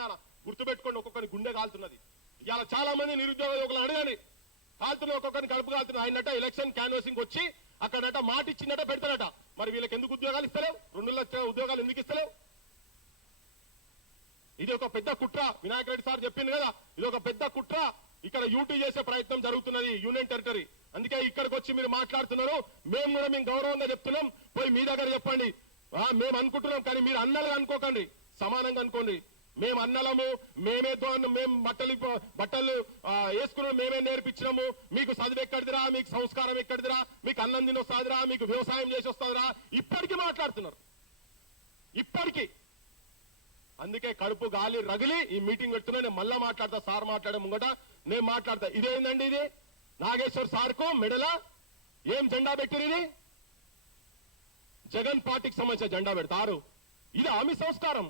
తెలంగాణ. గుర్తుపెట్టుకోండి, ఒక్కొక్కరి గుండె కాలుతున్నది. ఇవాళ చాలా మంది నిరుద్యోగ యువకులు అడగండి, కాలుతున్న ఒక్కొక్కరిని కడుపు కాలుతున్నారు. ఆయనట ఎలక్షన్ క్యాన్వాసింగ్ వచ్చి అక్కడట మాట ఇచ్చిందట పెడతారట. మరి వీళ్ళకి ఎందుకు ఉద్యోగాలు ఇస్తలేవు? 2 లక్షల ఉద్యోగాలు ఎందుకు ఇస్తలేవు? ఇది ఒక పెద్ద కుట్ర. వినాయక్ రెడ్డి సార్ చెప్పింది కదా, ఇది ఒక పెద్ద కుట్ర. ఇక్కడ యూటీ చేసే ప్రయత్నం జరుగుతున్నది యూనియన్ టెరిటరీ. అందుకే ఇక్కడికి వచ్చి మీరు మాట్లాడుతున్నారు. మేము కూడా మేము గౌరవంగా చెప్తున్నాం, పోయి మీ దగ్గర చెప్పండి. మేము అనుకుంటున్నాం, కానీ మీరు అన్నలుగా అనుకోకండి, సమానంగా అనుకోండి. మేము అన్నలము, మేము బట్టలు వేసుకున్నాం, మేమే నేర్పించినాము. మీకు చదువు ఎక్కడిదిరా, మీకు సంస్కారం ఎక్కడిదిరా, మీకు అన్నం తిని వస్తుందిరా, మీకు వ్యవసాయం చేసి వస్తుందిరా, ఇప్పటికీ మాట్లాడుతున్నారు, ఇప్పటికీ. అందుకే కడుపు గాలి రగిలి ఈ మీటింగ్ పెడుతున్నా. నేను మళ్ళా మాట్లాడతా, సార్ మాట్లాడే ముంగట నేను మాట్లాడతా. ఇదేందండి ఇది? నాగేశ్వర్ సార్కు మెడల ఏం జెండా పెట్టారు? ఇది జగన్ పార్టీకి సంబంధించిన జెండా పెడతారు. ఇది ఆమె సంస్కారం,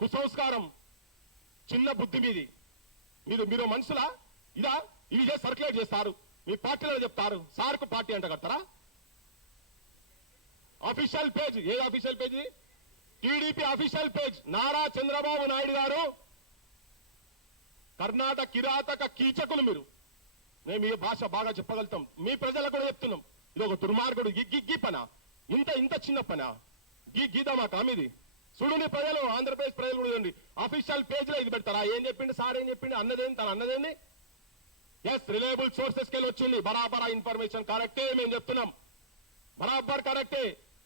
కుసంస్కారం, చిన్న బుద్ధి మీది. మీరు మనుషులా? ఇదా? ఇవి చేసి సర్క్యులేట్ చేస్తారు, మీ పార్టీలో చెప్తారు. సార్కు పార్టీ అంట కడతారా? అఫీషియల్ పేజ్, ఏ official page? TDP official page. Nara Chandrababu Naidu గారు కర్ణాటక కిరాతక కీచకులు మీరు. మేము మీ భాష బాగా చెప్పగలుగుతాం, మీ ప్రజలకు కూడా చెప్తున్నాం. ఇది ఒక దుర్మార్గుడు. గిగ్గి పనా? ఇంత చిన్న పనా? గీదమా కామిది? చూడండి ప్రజలు, ఆంధ్రప్రదేశ్ ప్రజలు కూడా చూడండి. అఫీషియల్ పేజ్ లో ఇది పెడతారా? ఏం చెప్పిండు సార్, ఏం చెప్పిండు, అన్నదేంది, తను అన్నదేంది? ఎస్, రిలయబుల్ సోర్సెస్ కెళ్ళి వచ్చింది, బరాబరా ఇన్ఫర్మేషన్ కరెక్టే. మేము చెప్తున్నాం, బరాబర్ కరెక్టే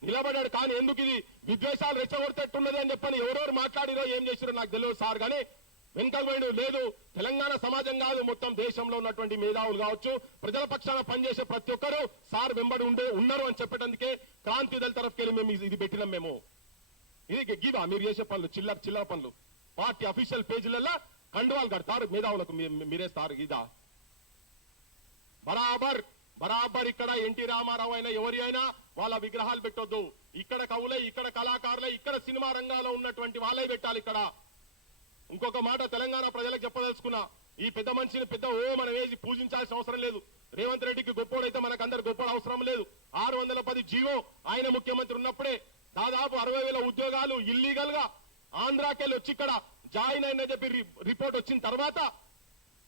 నిలబడ్డాడు. కానీ ఎందుకు ఇది విద్వేషాలు రెచ్చగొడతట్టున్నది అని చెప్పని ఎవరెవరు మాట్లాడిరో ఏం చేసిరో నాకు తెలియదు సార్. కానీ వెనుకబడి లేదు, తెలంగాణ సమాజం కాదు, మొత్తం దేశంలో ఉన్నటువంటి మేధావులు కావచ్చు, ప్రజల పక్షాన పనిచేసే ప్రతి ఒక్కరు సార్ వెంబడి ఉన్నారు అని చెప్పేటందుకే క్రాంతి దళ తరఫుకెళ్ళి మేము ఇది పెట్టినాం. మేము ఇది గీదా మీరు చేసే పనులు, చిల్లర పనులు. పార్టీ అఫీషియల్ పేజీలలో కండువాలు కడతారు, మేధావులకు మీరేస్తారు. ఇదా బరాబర్ ఇక్కడ ఎన్టీ రామారావు అయినా ఎవరి అయినా వాళ్ళ విగ్రహాలు పెట్టొద్దు. ఇక్కడ కవులే, ఇక్కడ కళాకారులే, ఇక్కడ సినిమా రంగాల్లో ఉన్నటువంటి వాళ్ళే పెట్టాలి. ఇక్కడ ఇంకొక మాట తెలంగాణ ప్రజలకు చెప్పదలుచుకున్నా, ఈ పెద్ద మనిషిని మనం వేసి పూజించాల్సిన అవసరం లేదు. రేవంత్ రెడ్డికి గొప్పోడైతే మనకందరు గొప్ప అవసరం లేదు. 610 జీవో ఆయన ముఖ్యమంత్రి ఉన్నప్పుడే దాదాపు 60,000 ఉద్యోగాలు ఇల్లీగల్ గా ఆంధ్రాకెళ్ళి వచ్చి ఇక్కడ జాయిన్ అయిన చెప్పి రిపోర్ట్ వచ్చిన తర్వాత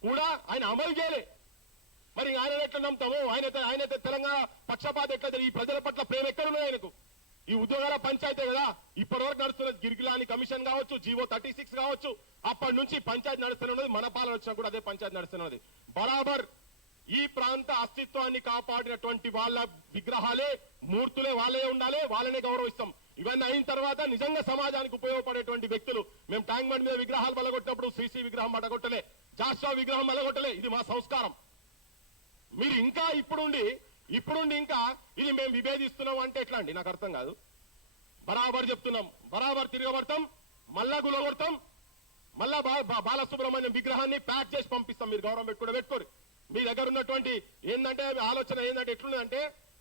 కూడా ఆయన అమలు చేయలే. మరి ఆయన ఎట్లా నమ్ముతాము? ఆయనైతే తెలంగాణ పక్షపాత ఎట్లయితే ఈ ప్రజల పట్ల ప్రేమ ఎక్కడున్నది ఆయనకు? ఈ ఉద్యోగాల పంచాయతీ కదా ఇప్పటి వరకు నడుస్తున్నది. గిరిగిలాని కమిషన్ కావచ్చు, జీవో 36 కావచ్చు, అప్పటి నుంచి పంచాయతీ నడుస్తున్నది. మన పాలన వచ్చినా కూడా అదే పంచాయతీ నడుస్తున్నది. బరాబర్ ఈ ప్రాంత అస్తిత్వాన్ని కాపాడినటువంటి వాళ్ళ విగ్రహాలే, మూర్తులే వాళ్ళే ఉండాలి, వాళ్ళనే గౌరవిస్తాం. ఇవన్నీ అయిన తర్వాత నిజంగా సమాజానికి ఉపయోగపడేటువంటి వ్యక్తులు. మేము ట్యాంక్ బండ్ మీద విగ్రహాలు బలగొట్టినప్పుడు శ్రీశ్రీ విగ్రహం బలగొట్టలే, జాషువా విగ్రహం బలగొట్టలే. ఇది మా సంస్కారం. మీరు ఇంకా ఇప్పుడుండి ఇంకా ఇది మేము విభేదిస్తున్నాం అంటే ఎట్లా అండి? నాకు అర్థం కాదు. బరాబర్ చెప్తున్నాం, బరాబర్ తిరగబడతాం, మళ్ళా గులగొడతాం, మళ్ళా బాలసుబ్రహ్మణ్యం విగ్రహాన్ని ప్యాక్ చేసి పంపిస్తాం. మీరు గౌరవం పెట్టుకోరు. మీ దగ్గర ఉన్నటువంటి ఏంటంటే ఆలోచన ఏంటంటే ఎట్లున్నదంటే,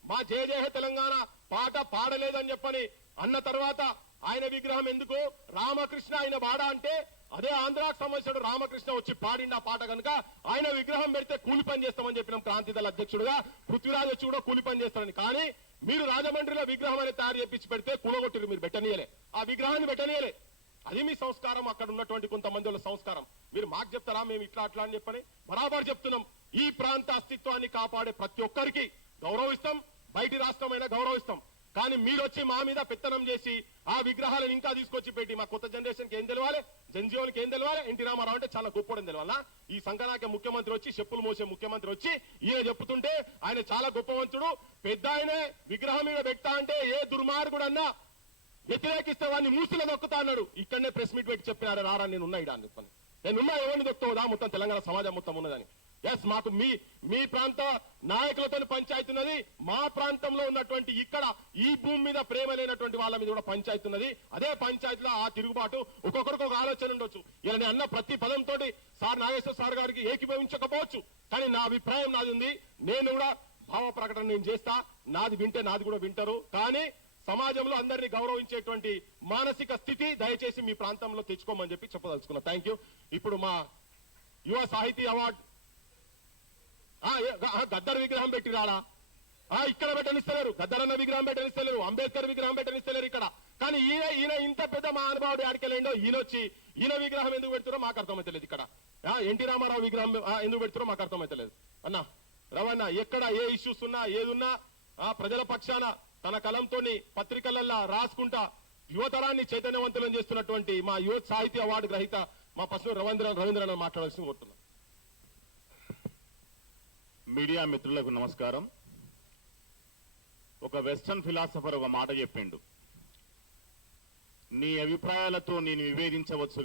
మా జయ జయ తెలంగాణ పాట పాడలేదని చెప్పని అన్న తర్వాత ఆయన విగ్రహం ఎందుకు? రామకృష్ణ ఆయన వాడ అంటే అదే ఆంధ్రాకు సంబంధించిన రామకృష్ణ వచ్చి పాడిండి ఆ పాట కనుక ఆయన విగ్రహం పెడితే కూలి పని చేస్తామని చెప్పినాం. క్రాంతి దళ అధ్యక్షుడుగా పృథ్వీరాజ్ వచ్చి కూడా కూలి పని చేస్తారని. కానీ మీరు రాజమండ్రిలో విగ్రహం అనేది తయారు చేపించి పెడితే కూలగొట్టిరు. మీరు పెట్టనీయలే, ఆ విగ్రహాన్ని పెట్టనీయలే. అది మీ సంస్కారం, అక్కడ ఉన్నటువంటి కొంతమంది వాళ్ళ సంస్కారం. మీరు మాకు చెప్తారా మేము ఇట్లా అట్లా అని చెప్పని? బరాబర్ చెప్తున్నాం, ఈ ప్రాంత అస్తిత్వాన్ని కాపాడే ప్రతి ఒక్కరికి గౌరవిస్తాం, బయటి రాష్ట్రమైనా గౌరవిస్తాం. కానీ మీరు వచ్చి మా మీద పెత్తనం చేసి ఆ విగ్రహాలను ఇంకా తీసుకొచ్చి పెట్టి మా కొత్త జనరేషన్ కి ఏం తెలవాలి, జనజీవన్కి ఏం తెలవాలి? ఎన్టీ రామారావు అంటే చాలా గొప్పడని తెలవాలా? ఈ సంకనాక ముఖ్యమంత్రి వచ్చి, చెప్పులు మోసే ముఖ్యమంత్రి వచ్చి ఈయన చెప్తుంటే ఆయన చాలా గొప్పవంతుడు, పెద్ద ఆయనే విగ్రహం మీద పెడతా అంటే ఏ దుర్మార్గుడన్నా వ్యతిరేకిస్తే వాడిని మూసిలో నొక్కుతా అన్నాడు. ఇక్కడనే ప్రెస్ మీట్ పెట్టి చెప్పినారు, రారా నేను ఉన్నా ఇడా అని చెప్పని. నేనున్నా ఎవరిని దొక్కుతావుదా? మొత్తం తెలంగాణ సమాజం మొత్తం ఉన్నదని. ఎస్, మాకు మీ ప్రాంత నాయకులతో పంచాయతీ ఉన్నది. మా ప్రాంతంలో ఉన్నటువంటి ఇక్కడ ఈ భూమి మీద ప్రేమ లేనటువంటి వాళ్ళ మీద కూడా పంచాయతీ ఉన్నది. అదే పంచాయతీలో ఆ తిరుగుబాటు ఒక్కొక్కరికి ఒక ఆలోచన ఉండొచ్చు. ఇలా నేను అన్న ప్రతి పదంతో సార్ నాగేశ్వర సార్ గారికి ఏకీభవించకపోవచ్చు, కానీ నా అభిప్రాయం నాది ఉంది. నేను కూడా భావ ప్రకటన నేను చేస్తా, నాది వింటే నాది కూడా వింటారు. కానీ సమాజంలో అందరినీ గౌరవించేటువంటి మానసిక స్థితి దయచేసి మీ ప్రాంతంలో తెచ్చుకోమని చెప్పి చెప్పదలుచుకున్నా. Thank you. ఇప్పుడు మా యువ సాహితీ అవార్డు గద్దర్ విగ్రహం పెట్టి రాడా? ఇక్కడ పెట్టనిస్తలేరు, గద్దర్ అన్న విగ్రహం పెట్టనిస్తలేరు, అంబేద్కర్ విగ్రహం పెట్టనిస్తలేరు. ఇక్కడ కానీ ఈయన ఇంత పెద్ద మహానుభావుడు ఆడికెళ్ళండో ఈయన విగ్రహం ఎందుకు పెడుతున్నారో మాకు అర్థమైతలేదు ఇక్కడ. ఎన్టీ రామారావు విగ్రహం ఎందుకు పెడుతున్నారో మాకు అర్థమైతలేదు. అన్నా రవణ ఎక్కడ ఏ ఇష్యూస్ ఉన్నా ఏదున్నా ప్రజల పక్షాన తన కలంతోని పత్రికలల్లా రాసుకుంటా యువతరాన్ని చైతన్యవంతులను చేస్తున్నటువంటి మా యువ సాహిత్య అవార్డు గ్రహీత మా పశువు రవీంద్రనాథ్ మాట్లాడాల్సి కోరుతున్నా. మీడియా మిత్రులకు నమస్కారం. ఒక వెస్టర్న్ ఫిలాసఫర్ ఒక మాట చెప్పిండు, నీ అభిప్రాయాలతో నేను విభేదించవచ్చు